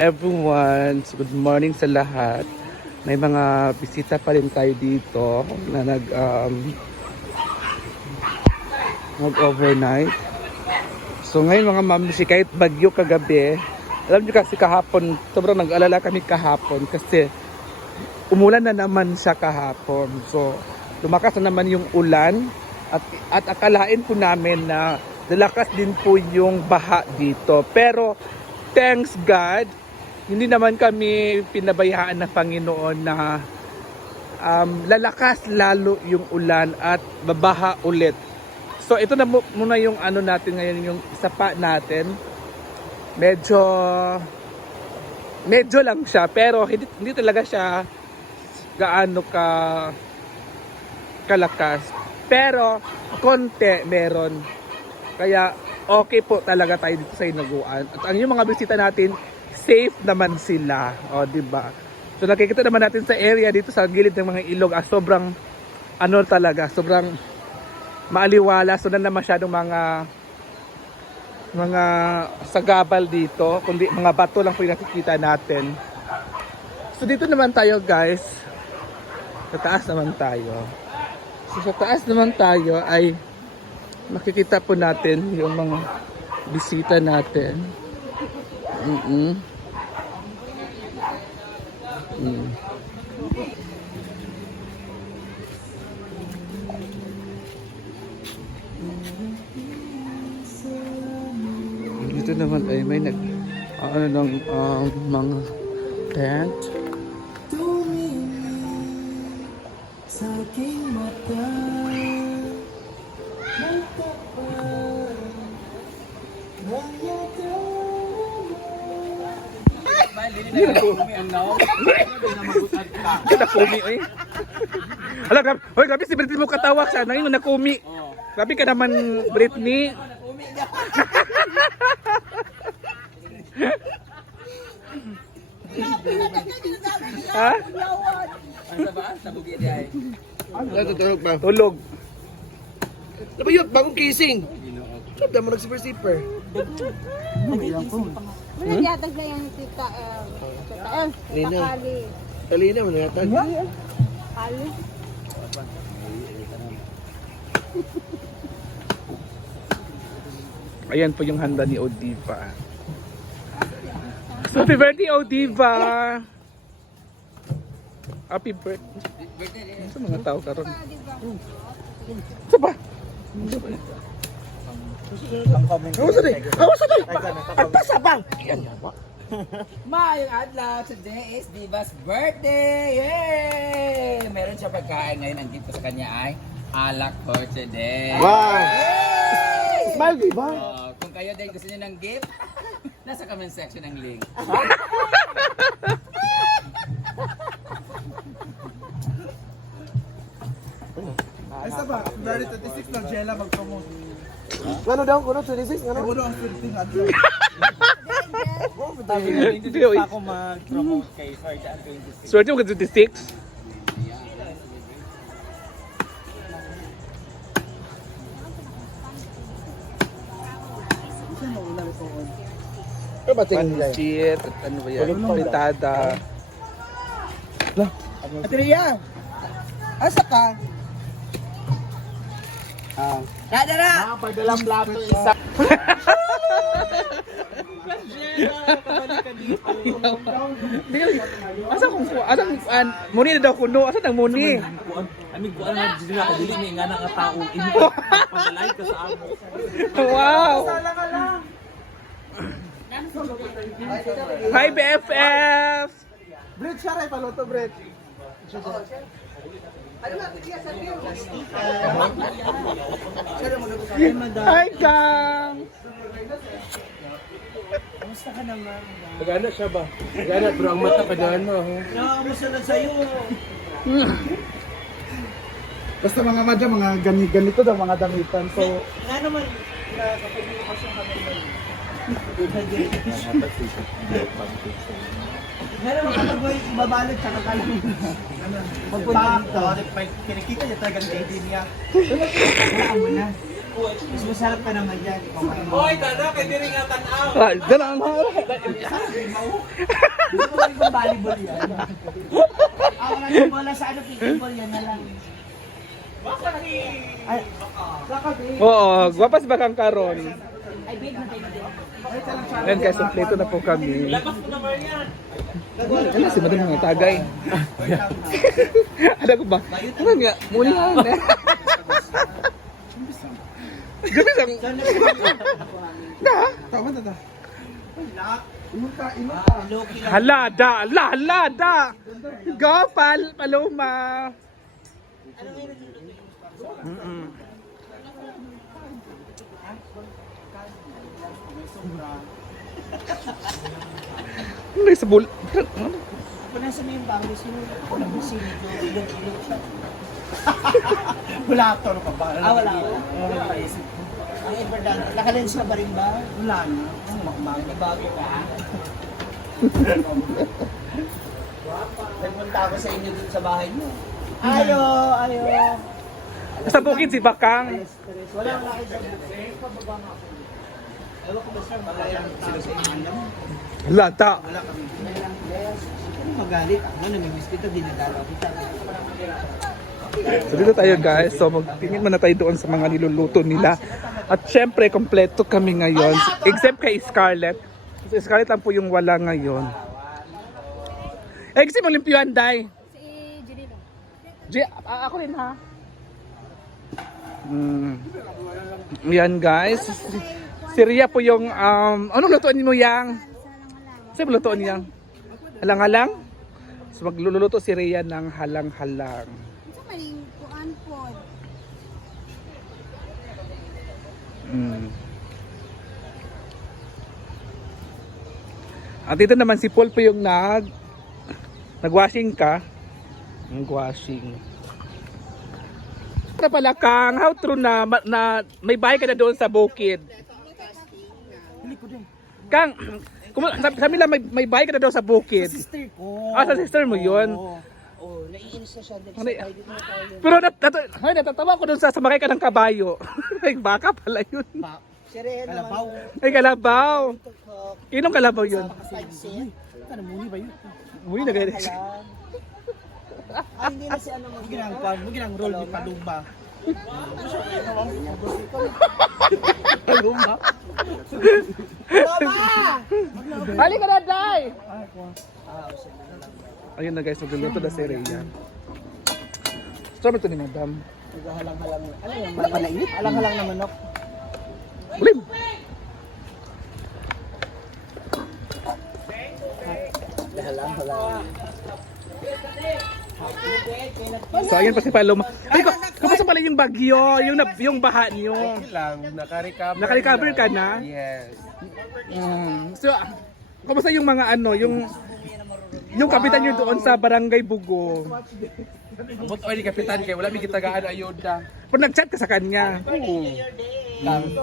Everyone, so good morning sa lahat. May mga bisita pa rin tayo dito na nag-overnight. So ngayon mga mamsi, kahit bagyo kagabi, alam nyo kasi kahapon, sobrang nag-alala kami kahapon kasi umulan na naman siya kahapon. So lumakas na naman yung ulan at akalain po namin na lalakas din po yung baha dito. Pero thanks God, hindi naman kami pinabayaan ng Panginoon na lalakas lalo yung ulan at babaha ulit. So ito na muna yung ano natin ngayon, yung sapa natin. Medyo lang siya, pero hindi talaga siya gaano kalakas. Pero konti meron. Kaya okay po talaga tayo dito sa Hinaguan. At ang yung mga bisita natin, safe naman sila. O, diba? So nakikita naman natin sa area dito sa gilid ng mga ilog, sobrang sobrang maaliwala. So na masyadong mga sagabal dito, kundi mga bato lang po yung nakikita natin. So dito naman tayo guys. Sa taas naman tayo. So sa taas naman tayo ay makikita po natin yung mga bisita natin. Dito naman ay may mga tent. Sa aking mata hindi na kumi ang naong. Hindi na kumi eh. Alam ka, hoy grabe si Britney mo katawa siya, nangin na kumi. Grabe ka naman Britney. Ha? Ano ba? Nabugi di ay. Tulog ba? Tulog. Dapat yun, bagong casing. Sabi mo nag-super-super. Wala yatag na yung tita Lina. Kalina mo na yatag. Kali. Ayan po yung handa ni Odiva. Happy birthday, Odiva! Happy birthday. Sa mga tao karon. Sa ba? Kamusta din? Pagpasa bang? Yan yan ba? Maayong adlaw, today is Diva's birthday! Yay! Meron siya pagkain ngayon. Ang gift ko sa kanya ay alak for today. Wow! Yay! Smile, Diva! Kung kayo din gusto niyo ng gift, nasa comment section ang link. Ay sa ba, February 26 ng Jella mag-promote. Ano daw? Kuno 26? Ano? Uno ang 15 adlaw. Hindi Ako mag-promote kay Sarjan 26. Swerte mo ka 26? Pansit at ano ba yan? Fritada. Atriya! Asa ka? Dadara! Nakapadalang plato isa. Muni na daw kuno. Asa nang muni? Amin ko ano dili ka dili ni nga nga tao ini ko padalay ka sa amo. Wow! Hi BFF! Bread siya ray paluto bread. Hi Kang! Kamusta ka naman? Magana siya ba? Magana pero ang mata kagana. Kamusta na sa'yo? Basta mga madya, mga ganito daw, mga damitan. So, Nga naman, kapag may okasyon kami Nga naman kapag may babalot sa kakalang pagpunta dito, kinikita niya talagang day niya. Wala mo na. Mas masarap ka naman dyan. Hoy, dada, kay diri nga tanaw. Ah, dala ang Gusto ko rin kung volleyball yan. Wala yung bola sa ano, pickleball yan na lang. Ay, Oo, gwapas ba kang karon? ay, babe, na tayo din. Ayan guys, kompleto na po kami. Labas mo naman yan. Ano si madam mga tagay? Ada ko ba? Ano nga? Mulihan eh. Gabi sang... Na? Tama na ta. Inuta. Halada! Halada! Go, Paloma! Ano sa bul... Kung nasa mo yung bangis mo, walang businit mo, ilong siya. Wala to no ka ba? Wala. Ang importante, nakalens na ba rin ba? Wala na. May bago ka. Nagpunta ako sa inyo dun sa bahay niyo. Ayo. Sa bukid si Bakang. Wala kayo sa buffet. Ewan ko ba sir, baka yan sila sa inyo. Halata! Ano magalit? Ako namimiss kita, dinadalaw kita. So dito tayo guys, so magtingin muna tayo doon sa mga niluluto nila. At syempre, kompleto kami ngayon. Except kay Scarlett. Si Scarlett lang po yung wala ngayon. Eh, kasi mo limpyuan, Day. Si Junilo. Ako rin ha. Yan guys. Si Ria po yung, anong lutuan mo yang? Saan lutuan niyang? Halang-halang? So magluluto si Ria ng halang-halang. Ito maling kuan po. At dito naman si Paul po yung nag-washing ka. Nag-washing. Na pala Kang, how true na may bahay ka na doon sa bukid. Kang, sabi lang may bahay ka na doon sa bukid. Sister ko. Ah, sa sister mo yun. Oh, naiinis na siya. Ano pero natatawa ko doon sa sumakay ka ng kabayo. Ay, baka pala yun. Sere, kalabaw. Ay, kalabaw. Inong kalabaw yun? Ano, muli ba yun? Uy, nagay. Ay, hindi na si ano Muginang roll ni Palumba. Paluma. Halika na, Day! Ayun na guys, magluluto na si Rhea. Stop ito ni Madam. Naghahalang-halang. Ano yung malainit? Halang-halang na manok. Ulim! Halang-halang. So ayun pa si Paloma. Ay, kamusta pala yung bagyo? Yung baha niyo? lang, naka-recover. Naka-recover ka na? Yes. So, kamusta yung mga yung kapitan nyo doon sa Barangay Bugo? But oy, kapitan kay wala mi gitagaan ayuda. Pag nag-chat ka sa kanya.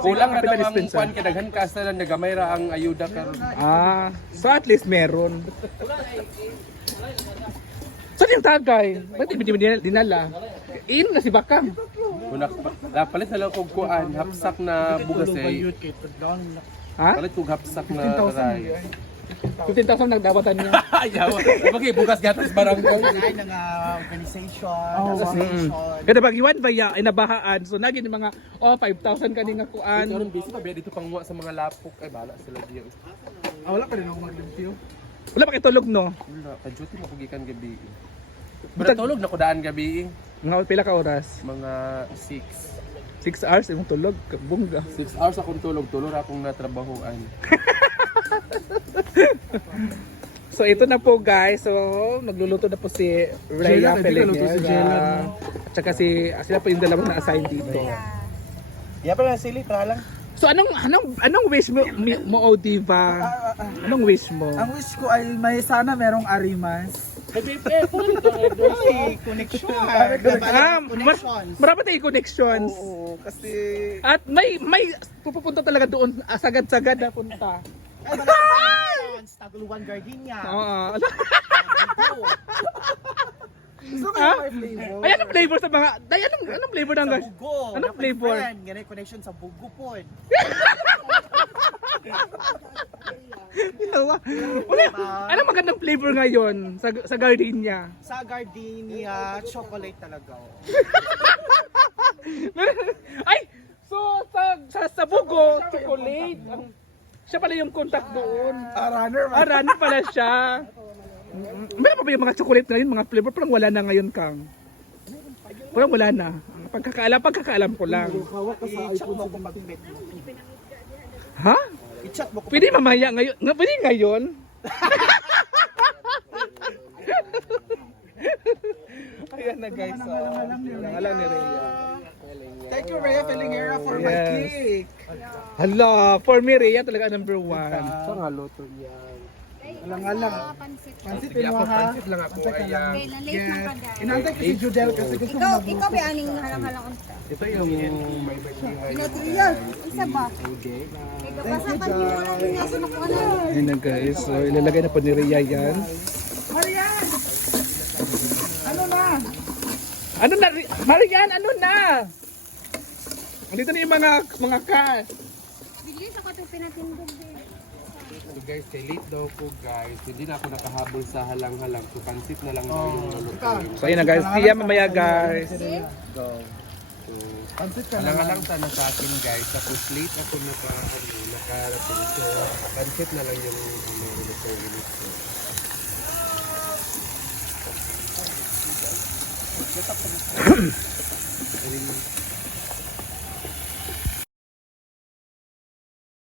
Kulang na Kapitan daw ang Spencer. kwan kay daghan ka sa lang nagamay ra ang ayuda karon. So at least meron. Saan yung tagay? Ba't hindi mo dinala? Iinom na si Bakang. Una palit na lang kog kuan, hapsak na bugasay. Ha? Palit kog hapsak na rice. 15,000 nagdawatan niya. Ayaw. Ibagi bugas gatas barangay. Ay, ng organization, association. Kada bagiwan ba ya ay nabahaan. So naging mga 5,000 kani nga kuan. Karon busy pa biya dito pangwa sa mga lapok ay bala sila diyo. Wala pa rin ako maglimpyo. Wala pa kay tulog no. Wala, ka-duty mapugikan gabi. Pero tulog na ko daan gabi. Mga pila ka oras? Mga 6. 6 hours imong tulog, bungga. 6 hours akong tulog akong natrabahoan. So ito na po guys. So magluluto na po si Rhea Pelleguer. At saka sila po yung dalawang na-assign dito. Iya pa lang sili, para lang. So anong wish mo o diva? Anong wish mo? Ang wish ko ay may sana merong arimas. Connection. Marami tayong connections. Oo, kasi At may pupunta talaga doon, sagad-sagad na punta. Taguluan Gardenia. Oo. Gusto ko Ha? yung may flavor. Ay, anong flavor sa mga... Day, anong flavor ng guys? Bugo. Anong flavor? Ganay connection sa bugo po. Wala. Anong magandang flavor ngayon sa gardenia? Sa gardenia, chocolate talaga. Ay! So, sa bugo, chocolate. Siya pala yung contact doon. Runner, Runner pala siya. Meron pa ba yung mga chocolate ngayon, mga flavor? Parang wala na ngayon, Kang. Parang wala na. Pagkakaalam ko lang. hawak ka sa I-chat iPhone mo kung mag-bet. Ha? I-chat mo kung Pwede mamaya ngayon. Pwede ngayon? Ayan na guys. Alam ni Rhea. Thank you, Rhea Felingera, for my Yes. cake. Hala, for me Rhea talaga number 1. Saan nga luto yan? Alang-alang. Pansit. Pansit Sige ako, mo ha? pansit lang ako. Pansit ka lang. Okay, na-late na ka dahil. Inantay ko si Judel kasi gusto mo Ikaw magluto. may aning halang-halang unta. Ito yung may bagay Inatriya. Isa ba? Ikaw basta pag yung wala din nga sunukuan na. Ayan na guys. So ilalagay na po ni Rhea yan. Marian! Ano na? Ano na? Marian, ano na? Andito na yung mga cast. Bilis ako ito pinatindog din. So guys, kay late daw po guys. Hindi na ako nakahabol sa halang-halang. So pansit na lang daw yung lulutuin. So ayan na guys. See ya mamaya guys. So, Pansit ka na lang. alang-alang sana sa akin guys. Tapos late ako nakarating. So pansit na lang yung lulutuin.